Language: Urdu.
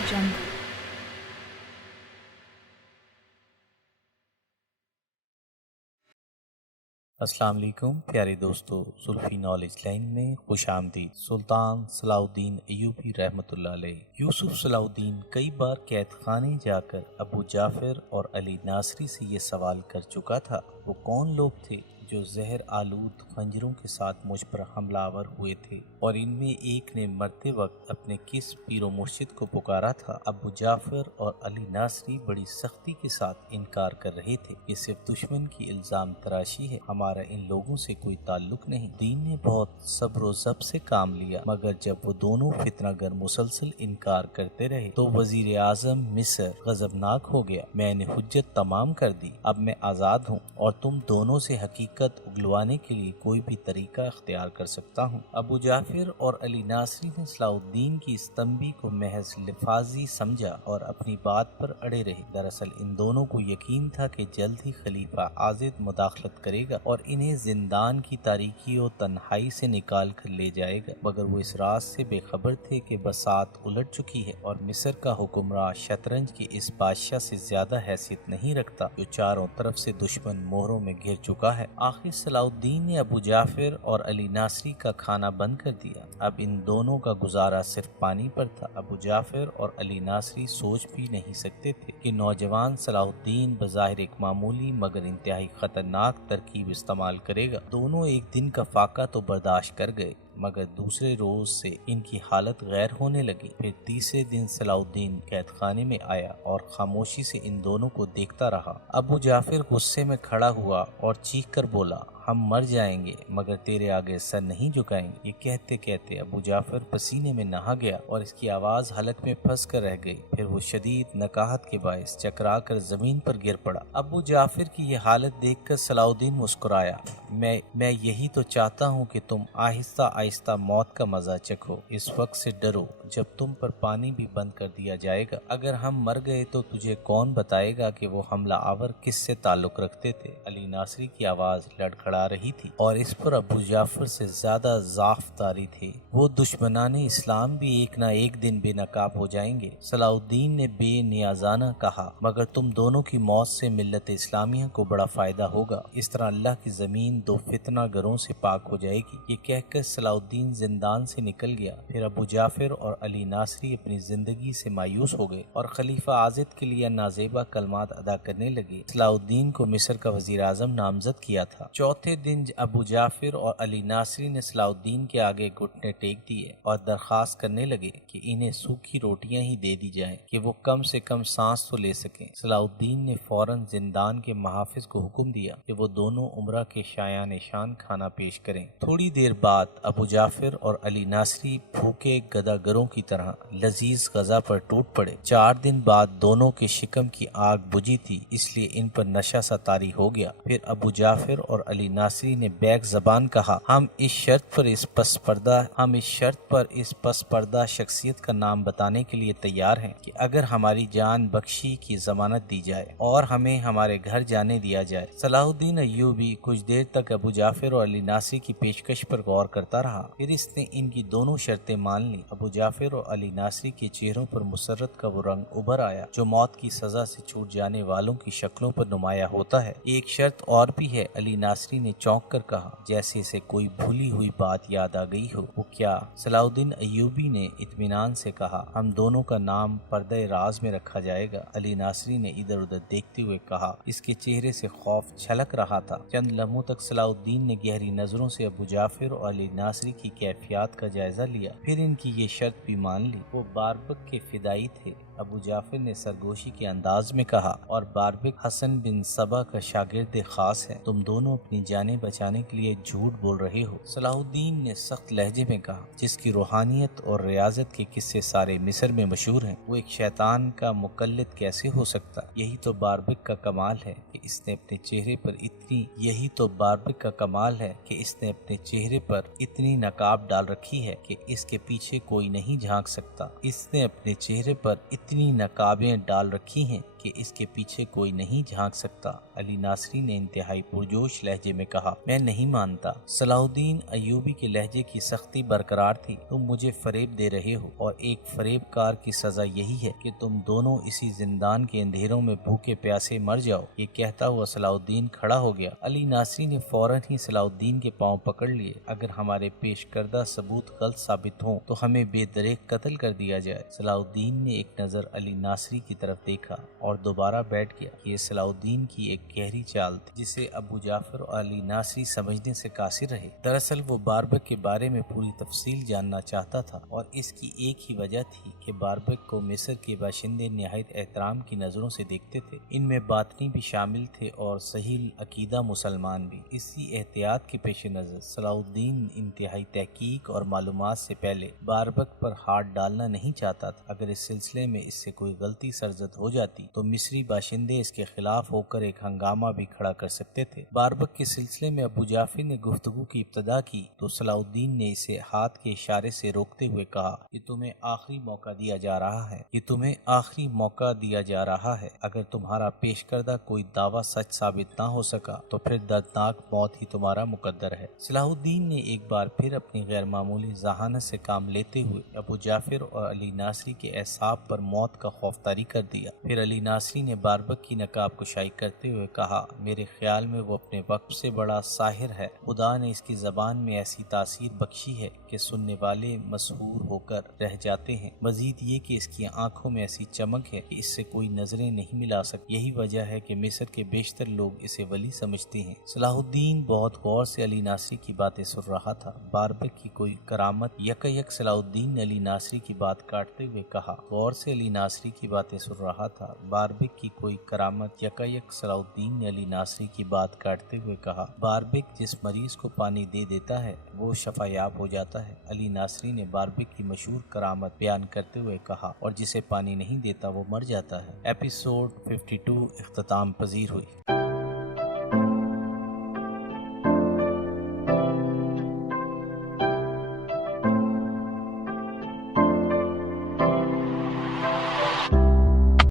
Jungle. السلام علیکم پیارے دوستو، زلفی نالج لائن میں خوش آمدید۔ سلطان صلاح الدین ایوبی رحمۃ اللہ علیہ۔ یوسف صلاح الدین کئی بار قید خانے جا کر ابو جعفر اور علی ناصری سے یہ سوال کر چکا تھا، وہ کون لوگ تھے جو زہر آلود خنجروں کے ساتھ مجھ پر حملہ آور ہوئے تھے، اور ان میں ایک نے مرتے وقت اپنے کس پیر و مرشد کو پکارا تھا؟ ابو جعفر اور علی ناصری بڑی سختی کے ساتھ انکار کر رہے تھے۔ یہ صرف دشمن کی الزام تراشی ہے، ہمارا ان لوگوں سے کوئی تعلق نہیں۔ دین نے بہت صبر و ضبط سے کام لیا، مگر جب وہ دونوں فتنہ گر مسلسل انکار کرتے رہے تو وزیر اعظم مصر غضبناک ہو گیا۔ میں نے حجت تمام کر دی، اب میں آزاد ہوں اور تم دونوں سے حقیقت اگلوانے کے لیے کوئی بھی طریقہ اختیار کر سکتا ہوں۔ ابو جعفر اور علی ناصری نے صلاح الدین کی اس تنبیہ کو محض لفاظی سمجھا اور اپنی بات پر اڑے رہے۔ دراصل ان دونوں کو یقین تھا کہ جلد ہی خلیفہ عاضد مداخلت کرے گا اور انہیں زندان کی تاریکی و تنہائی سے نکال کر لے جائے گا، مگر وہ اس راز سے بے خبر تھے کہ بساط الٹ چکی ہے اور مصر کا حکمراں شطرنج کی اس بادشاہ سے زیادہ حیثیت نہیں رکھتا جو چاروں طرف سے دشمن مہروں میں گھر چکا ہے۔ آخر صلاح الدین نے ابو جعفر اور علی ناصری کا کھانا بند کر دیا۔ اب ان دونوں کا گزارا صرف پانی پر تھا۔ ابو جعفر اور علی ناصری سوچ بھی نہیں سکتے تھے کہ نوجوان صلاح الدین بظاہر ایک معمولی مگر انتہائی خطرناک ترکیب استعمال کرے گا۔ دونوں ایک دن کا فاقہ تو برداشت کر گئے، مگر دوسرے روز سے ان کی حالت غیر ہونے لگی۔ پھر تیسرے دن صلاح الدین قید خانے میں آیا اور خاموشی سے ان دونوں کو دیکھتا رہا۔ ابو جعفر غصے میں کھڑا ہوا اور چیخ کر بولا، ہم مر جائیں گے مگر تیرے آگے سر نہیں جھکائیں گے۔ یہ کہتے کہتے ابو جعفر پسینے میں نہا گیا اور اس کی آواز حلق میں پھنس کر رہ گئی۔ پھر وہ شدید نکاہت کے باعث چکرا کر زمین پر گر پڑا۔ ابو جعفر کی یہ حالت دیکھ کر صلاح الدین مسکرایا۔ میں یہی تو چاہتا ہوں کہ تم آہستہ آہستہ موت کا مزہ چکھو۔ اس وقت سے ڈرو جب تم پر پانی بھی بند کر دیا جائے گا۔ اگر ہم مر گئے تو تجھے کون بتائے گا کہ وہ حملہ آور کس سے تعلق رکھتے تھے؟ علی ناصری کی آواز لڑکھڑا رہی تھی اور اس پر ابو جعفر سے زیادہ ضعف طاری تھے۔ وہ دشمنان اسلام بھی ایک نہ ایک دن بے نقاب ہو جائیں گے۔ صلاح الدین نے بے نیازانہ کہا، مگر تم دونوں کی موت سے ملت اسلامیہ کو بڑا فائدہ ہوگا۔ اس طرح اللہ کی زمین دو فتنہ گروں سے پاک ہو جائے گی۔ یہ کہہ کر صلاح الدین زندان سے نکل گیا۔ پھر ابو جعفر اور علی ناصری اپنی زندگی سے مایوس ہو گئے اور خلیفہ عاضد کے لیے نازیبا کلمات ادا کرنے لگے۔ صلاح الدین کو مصر کا وزیر اعظم نامزد کیا تھا۔ چوتھے دن ابو جعفر اور علی ناصری نے صلاح الدین کے آگے گھٹنے ٹیک دیے اور درخواست کرنے لگے کہ انہیں سوکھی روٹیاں ہی دے دی جائیں کہ وہ کم سے کم سانس تو لے سکیں۔ صلاح الدین نے فوراً زندان کے محافظ کو حکم دیا کہ وہ دونوں عمرہ کے شایان شان کھانا پیش کریں۔ تھوڑی دیر بعد ابو جعفر اور علی ناصری بھوکے گداگروں کی طرح لذیذ غذا پر ٹوٹ پڑے۔ 4 دن بعد دونوں کے شکم کی آگ بجھی تھی، اس لیے ان پر نشہ سا طاری ہو گیا۔ پھر ابو جعفر اور علی ناصری نے بیک زبان کہا، ہم اس شرط پر اس پس پردہ شخصیت کا نام بتانے کے لیے تیار ہیں کہ اگر ہماری جان بخشی کی ضمانت دی جائے اور ہمیں ہمارے گھر جانے دیا جائے۔ صلاح الدین ایوبی کچھ دیر تک ابو جعفر اور علی ناصری کی پیشکش پر غور کرتا رہا، پھر اس نے ان کی دونوں شرطیں مان لیں۔ ابو جعفر اور علی ناصری کے چہروں پر مسرت کا وہ رنگ ابھر آیا جو موت کی سزا سے چھوٹ جانے والوں کی شکلوں پر نمایاں ہوتا ہے۔ ایک شرط اور بھی ہے، علی ناصری نے چونک کر کہا، جیسے اسے کوئی بھولی ہوئی بات یاد آ گئی ہو۔ وہ کیا؟ صلاح الدین ایوبی نے اطمینان سے کہا، ہم دونوں کا نام پردہ راز میں رکھا جائے گا۔ علی ناصری نے ادھر ادھر دیکھتے ہوئے کہا، اس کے چہرے سے خوف چھلک رہا تھا۔ چند لمحوں تک صلاح الدین نے گہری نظروں سے ابو جعفر اور علی ناصری کی کیفیات کا جائزہ لیا، پھر ان کی یہ شرط بھی مان لی۔ وہ باربک کے فدائی تھے۔ ابو جعفر نے سرگوشی کے انداز میں کہا، اور باربک حسن بن صبا کا شاگرد خاص ہے۔ تم دونوں اپنی جانیں بچانے کے لیے جھوٹ بول رہے ہو۔ صلاح الدین نے سخت لہجے میں کہا، جس کی روحانیت اور ریاضت کے قصے سارے مصر میں مشہور ہیں، وہ ایک شیطان کا مقلد کیسے ہو سکتا؟ یہی تو باربک کا کمال ہے کہ اس نے اپنے اتنی نقاب ڈال رکھی ہے کہ اس کے پیچھے کوئی نہیں جھانک سکتا۔ اس نے اپنے چہرے پر اتنی نقابیں ڈال رکھی ہیں کہ اس کے پیچھے کوئی نہیں جھانک سکتا۔ علی ناصری نے انتہائی پرجوش لہجے میں کہا، میں نہیں مانتا۔ صلاح الدین ایوبی کے لہجے کی سختی برقرار تھی، تم مجھے فریب دے رہے ہو، اور ایک فریب کار کی سزا یہی ہے کہ تم دونوں اسی زندان کے اندھیروں میں بھوکے پیاسے مر جاؤ۔ یہ کہتا ہوا صلاح الدین کھڑا ہو گیا۔ علی ناصری نے فوراً ہی صلاح الدین کے پاؤں پکڑ لیے۔ اگر ہمارے پیش کردہ ثبوت غلط ثابت ہوں تو ہمیں بے دریغ قتل کر دیا جائے۔ صلاح الدین نے ایک نظر علی ناصری کی طرف دیکھا اور دوبارہ بیٹھ گیا۔ یہ صلاح الدین کی ایک گہری چال تھی جسے ابو جعفر اور علی ناصری سمجھنے سے قاصر رہے۔ دراصل وہ باربک کے بارے میں پوری تفصیل جاننا چاہتا تھا، اور اس کی ایک ہی وجہ تھی کہ باربک کو مصر کے باشندے نہایت احترام کی نظروں سے دیکھتے تھے۔ ان میں باطنی بھی شامل تھے اور صحیح عقیدہ مسلمان بھی۔ اسی احتیاط کے پیش نظر صلاح الدین انتہائی تحقیق اور معلومات سے پہلے باربک پر ہاتھ ڈالنا نہیں چاہتا تھا۔ اگر اس سلسلے میں اس سے کوئی غلطی سرزد ہو جاتی تو مصری باشندے اس کے خلاف ہو کر ایک ہنگامہ بھی کھڑا کر سکتے تھے۔ باربک کے سلسلے میں ابو جعفر نے گفتگو کی ابتدا کی تو صلاح الدین نے اسے ہاتھ کے اشارے سے روکتے ہوئے کہا، یہ تمہیں آخری موقع دیا جا رہا ہے، یہ تمہیں آخری موقع دیا جا رہا ہے۔ اگر تمہارا پیش کردہ کوئی دعویٰ سچ ثابت نہ ہو سکا تو پھر دردناک موت ہی تمہارا مقدر ہے۔ صلاح الدین نے ایک بار پھر اپنی غیر معمولی ذہانت سے کام لیتے ہوئے ابو جعفر اور علی ناصری کے اعصاب پر موت کا خوف طاری کر دیا۔ پھر علی ناصری نے باربک کی نقاب کشائی کرتے ہوئے کہا، میرے خیال میں وہ اپنے وقت سے بڑا ساحر ہے۔ خدا نے اس کی زبان میں ایسی تاثیر بخشی ہے کہ سننے والے مسحور ہو کر رہ جاتے ہیں۔ مزید یہ کہ اس کی آنکھوں میں ایسی چمک ہے کہ اس سے کوئی نظریں نہیں ملا سکتی۔ یہی وجہ ہے کہ مصر کے بیشتر لوگ اسے ولی سمجھتے ہیں۔ صلاح الدین بہت غور سے علی ناصری کی باتیں سن رہا تھا۔ باربک کی کوئی کرامت یک صلاح الدین نے علی ناصری کی بات کاٹتے ہوئے کہا۔ غور سے علی ناصری کی باتیں سن رہا تھا۔ باربک کی کوئی کرامت یک صلاح الدین نے علی ناصری کی بات کاٹتے ہوئے کہا۔ باربک جس مریض کو پانی دے دیتا ہے وہ شفا یاب ہو جاتا ہے، علی ناصری نے باربک کی مشہور کرامت بیان کرتے ہوئے کہا، اور جسے پانی نہیں دیتا وہ مر جاتا ہے۔ ایپیسوڈ 52 اختتام پذیر ہوئی۔